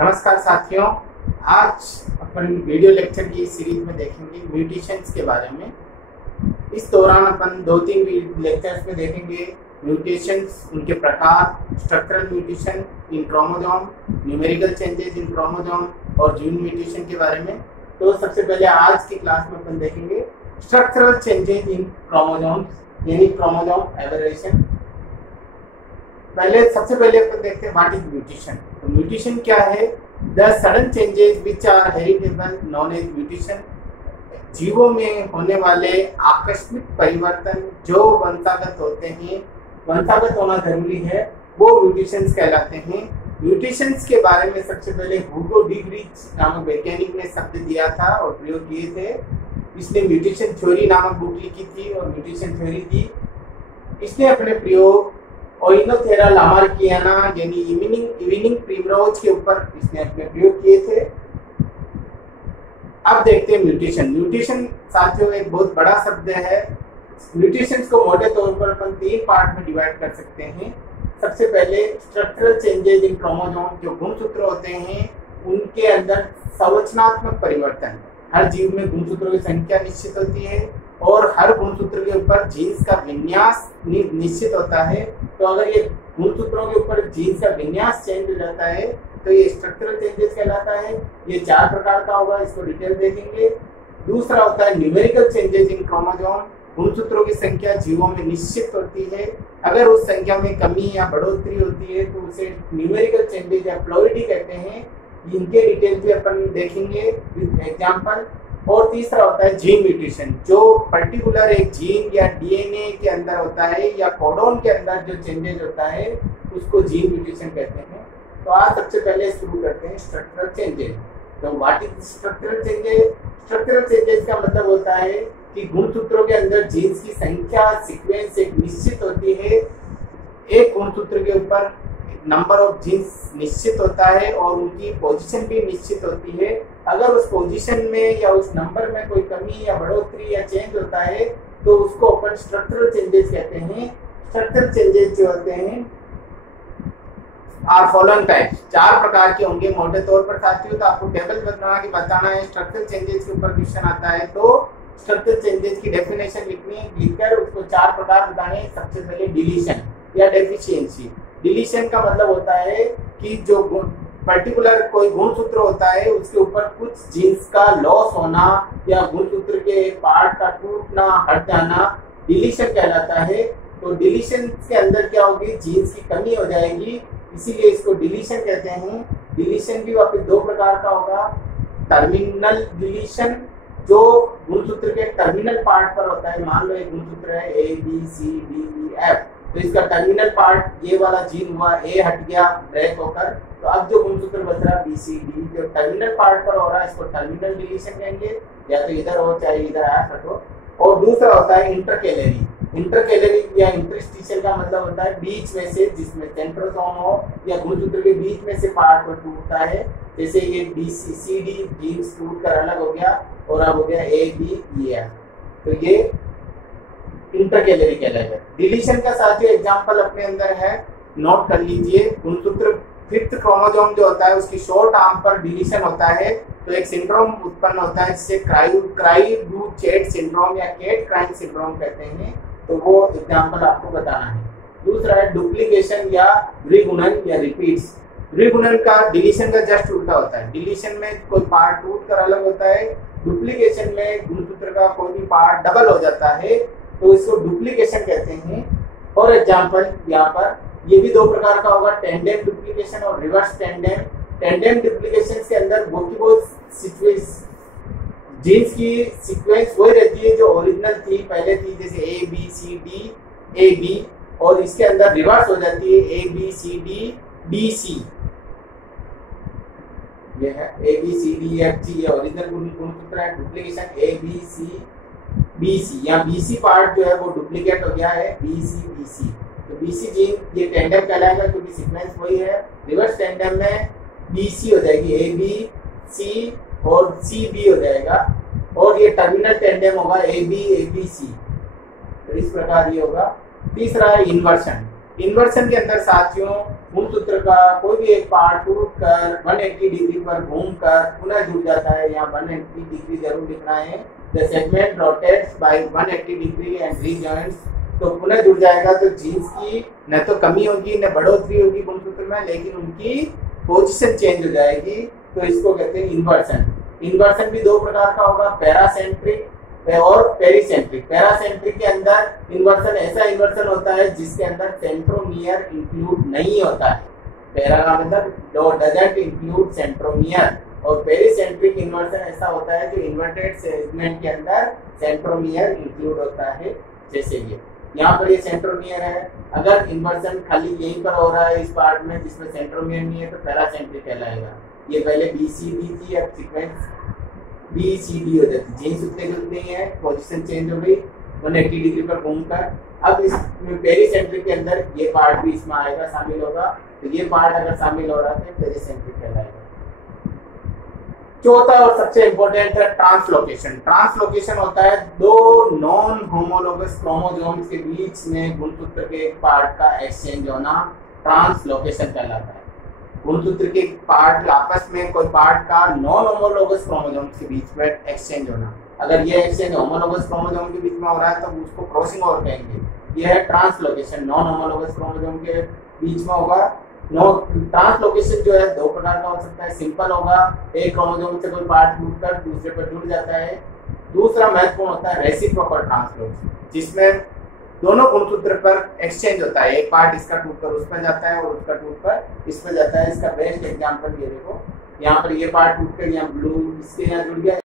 नमस्कार साथियों, आज अपन वीडियो लेक्चर की सीरीज में देखेंगे म्यूटेशंस के बारे में। इस दौरान अपन 2-3 लेक्चर्स में देखेंगे म्यूटेशंस, उनके प्रकार, structural mutation in chromosome, numerical changes in chromosome और जीन म्यूटेशन के बारे में। तो सबसे पहले आज की क्लास में अपन देखेंगे स्ट्रक्चरल चेंजेस इन क्रोमोसोम्स यानी क्रोमोसोम एबरेशन। सबसे पहले अपन देखते हैं व्हाट इज म्यूटेशन। तो म्यूटेशन क्या है? The sudden changes which are heritable known as mutation. जीवों में होने वाले आकस्मिक परिवर्तन जो वंशागत होते हैं, वंशागत होना जरूरी है, वो म्यूटेशंस कहलाते हैं। म्यूटेशंस के बारे में सबसे पहले ह्यूगो डी ग्रीच नामक वैज्ञानिक ने शब्द दिया था और प्रयोग किए थे। इसने म्यूटेशन थ्योरी नामक बुक लिखी थी और म्यूटेशन थ्योरी दी। इसने अपने प्रयोग ओइनोथेरा लामार्कियाना यानी इवनिंग प्रिमरोज के ऊपर इसने अपने प्रयोग किए थे। अब देखते हैं म्यूटेशन। म्यूटेशन साथियों एक बहुत बड़ा शब्द है। म्यूटेशन को मोटे तौर पर अपन 3 पार्ट में डिवाइड कर सकते हैं। सबसे पहले स्ट्रक्चरल चेंजेस इन क्रोमोसोम, जो गुणसूत्र होते हैं उनके अंदर संरचनात्मक परिवर्तन। हर जीव में गुणसूत्रों की संख्या निश्चित होती है और हर गुणसूत्र के ऊपर जीन्स का विन्यास निश्चित होता है। तो अगर ये गुणसूत्रों के ऊपर जीन्स का विन्यास चेंज हो जाता है तो ये स्ट्रक्चरल चेंजेस कहलाता है। ये 4 प्रकार का होगा, इसको डिटेल देखेंगे। दूसरा होता है न्यूमेरिकल चेंजेस इन क्रोमोसोम। गुणसूत्रों की संख्या जीवों में निश्चित होती है, अगर उस संख्या में कमी या बढ़ोतरी होती है तो उसे न्यूमेरिकल चेंजेस या प्लॉइडी कहते हैं। इनके डिटेल भी अपन देखेंगे विद एग्जांपल। और तीसरा होता है जीन म्यूटेशन, जो पर्टिकुलर एक जीन या डीएनए के अंदर होता है या कोडोन के अंदर जो चेंजेस होता है उसको जीन म्यूटेशन कहते हैं। तो आज सबसे पहले शुरू करते हैं स्ट्रक्चरल चेंजेस। तो what is structural changes? Structural changes का मतलब होता है कि गुणसूत्रों के अंदर जीन्स की संख्या सीक्वेंस एक निश्चित होती है। एक गुणसूत्र के ऊपर नंबर ऑफ जीन्स निश्चित होता है और उनकी पोजीशन भी निश्चित होती है। अगर उस पोजीशन में या उस नंबर में कोई कमी या बढ़ोतरी या चेंज होता है तो उसको अपन स्ट्रक्चरल चेंजेस कहते हैं। स्ट्रक्चरल चेंजेस जो होते हैं आर फॉलोइंग टाइप्स, 4 प्रकार के होंगे मोटे तौर पर साथियों। तो आपको टेबल बना के बताना है। स्ट्रक्चरल चेंजेस के ऊपर क्वेश्चन आता है तो स्ट्रक्चरल चेंजेस की डेफिनेशन लिखकर उसको 4 प्रकार बताने। सबसे पहले डिलीशन या डेफिशिएंसी। डिलीशन का मतलब होता है कि जो पर्टिकुलर कोई गुणसूत्र होता है उसके ऊपर कुछ जीन्स का लॉस होना या गुणसूत्र के एक पार्ट का टूटना, हट जाना डिलीशन कहलाता है। तो डिलीशन के अंदर क्या होगी? जीन्स की कमी हो जाएगी, इसीलिए इसको डिलीशन कहते हैं। डिलीशन भी वापस 2 प्रकार का होगा। टर्मिनल डिलीशन, जो गुणसूत्र के टर्मिनल पार्ट पर होता है। मान लो एक गुणसूत्र है ABCDEF, तो इसका टर्मिनल पार्ट ये वाला जीन हुआ, ए हट गया ब्रेक होकर, तो अब जो गुणसूत्र बच रहा BCD जो टर्मिनल पार्ट पर हो रहा है इसको टर्मिनल डिलीशन कहेंगे, या तो इधर हो चाहे इधर हटो। और दूसरा होता है इंटरकैलरी। इंटरकैलरी या इंटरस्टिशियल का मतलब होता है बीच में से, जिसमें सेंट्रोसोम हो या गुणसूत्र के बीच में से पार्ट को टूटता है। जैसे ये BCD जीन्स टूट कर अलग हो गया और अब हो गया ABEF, तो ये इंटरकैलरी कहलाएगा। डिलीशन का साथियों एग्जांपल अपने अंदर है, नोट कर लीजिए। गुणसूत्र 5th क्रोमोसोम जो होता है उसकी शॉर्ट आर्म पर डिलीशन होता है तो एक सिंड्रोम उत्पन्न होता है जिसे क्राई-डू-चैट सिंड्रोम या कैट क्राइंग सिंड्रोम कहते हैं। तो वो एग्जांपल आपको बताना है। दूसरा है डुप्लीकेशन या द्विगुणन या रिपीट्स। द्विगुणन का डिलीशन का जस्ट उल्टा होता है। डिलीशन में कोई पार्ट टूट कर अलग होता है, डुप्लीकेशन में गुणसूत्र का कोई भी पार्ट डबल हो जाता है तो इसको डुप्लीकेशन कहते हैं। और एग्जांपल यहाँ पर ये भी 2 प्रकार का होगा, टेंडेम डुप्लीकेशन और रिवर्स टेंडेम। टेंडेम डुप्लीकेशन के अंदर जीन्स की सीक्वेंस वही रहती है जो ओरिजिनल थी, पहले थी, जैसे ABCDAB, और इसके अंदर रिवर्स हो जाती है ABCDBC। ये है ABCDEFG, ये ओरिजिनल गुणसूत्र है। डुप्लीकेशन ABCBC, यहाँ BC पार्ट जो है वो डुप्लीकेट हो गया है BCBC। तो BC जीन ये टेंडेम कहलाएगा क्योंकि सीक्वेंस वही है। रिवर्स टेंडेम में BC हो जाएगी ABC और CB हो जाएगा, और ये टर्मिनल टेंडेम होगा ABABC। तो इस प्रकार ये होगा। तीसरा है इन्वर्शन। इन्वर्सन के अंदर साथियों गुणसूत्र का कोई भी एक पार्ट टूट कर 180 डिग्री पर घूमकर पुनः जुड़ जाता है। यहाँ 180 डिग्री जरूर लिखना है। The segment rotates by 180 degree and rejoins, तो पुनः जुड़ जाएगा तो जीन्स की न तो कमी होगी न बढ़ोतरी होगी गुणसूत्र में, लेकिन उनकी पोजीशन चेंज हो जाएगी। तो इसको कहते हैं इन्वर्सन। इन्वर्सन भी दो प्रकार का होगा, पैरासेंट्रिक और पेरिसेंट्रिक। पैरासेंट्रिक के अंदर इन्वर्सन ऐसा इन्वर्सन होता है जिसके अंदर सेंट्रोमियर इंक्लूड नहीं होता है। पैरा का मतलब डजंट इंक्लूड सेंट्रोमियर, और पेरिसेंट्रिक इन्वर्सन ऐसा होता है जो इन्वर्टेड सेगमेंट के अंदर सेंट्रोमियर इंक्लूड होता है। जैसे ये यहाँ पर ये सेंट्रोमियर है, अगर इन्वर्सन खाली यहीं पर हो रहा है इस पार्ट में जिसमें सेंट्रोमियर नहीं है तो पैरासेंट्रिक कहलाएगा। ये पहले BCD थी, अब सीक्वेंस BCD हो जाती, जीन्स उतने जुड़ते हैं, पोजीशन चेंज हो गई 180 डिग्री पर घूमकर। अब इस पेरिसेंट्रिक के अंदर ये पार्ट भी इसमें आएगा, शामिल होगा, तो ये पार्ट अगर शामिल हो रहा है तो पेरिसेंट्रिक कहलाएगा। चौथा और सबसे इंपॉर्टेंट है ट्रांसलोकेशन। ट्रांसलोकेशन होता है दो नॉन होमोलोगस क्रोमोसोम्स के बीच में गुणसूत्र के एक पार्ट का एक्सचेंज होना ट्रांसलोकेशन कहलाता है। गुणसूत्र के पार्ट आपस में कोई पार्ट का नॉन होमोलोगस क्रोमोसोम्स के बीच में एक्सचेंज होना। अगर ये एक्सचेंज होमोलोगस क्रोमोसोम के बीच में हो रहा है तो उसको क्रॉसिंग ओवर कहेंगे। ये है ट्रांसलोकेशन, नॉन होमोलोगस क्रोमोसोम के बीच में होगा। ट्रांसलोकेशन जो है दो प्रकार का हो सकता है, सिंपल होगा, एक क्रोमोसोम से कोई पार्ट टूटकर दूसरे पर जुड़ जाता है। दूसरा महत्वपूर्ण होता है रेसिप्रोकल ट्रांसलोकेशन, जिसमें दोनों गुणसूत्र पर एक्सचेंज होता है, एक पार्ट इसका टूटकर उस पर जाता है और उसका टूटकर इस पर जाता है। इसका बेस्ट एग्जांपल ये देखो, यहाँ पर ये पार्ट टूटकर यहाँ ब्लू इसके यहाँ जुड़ गया,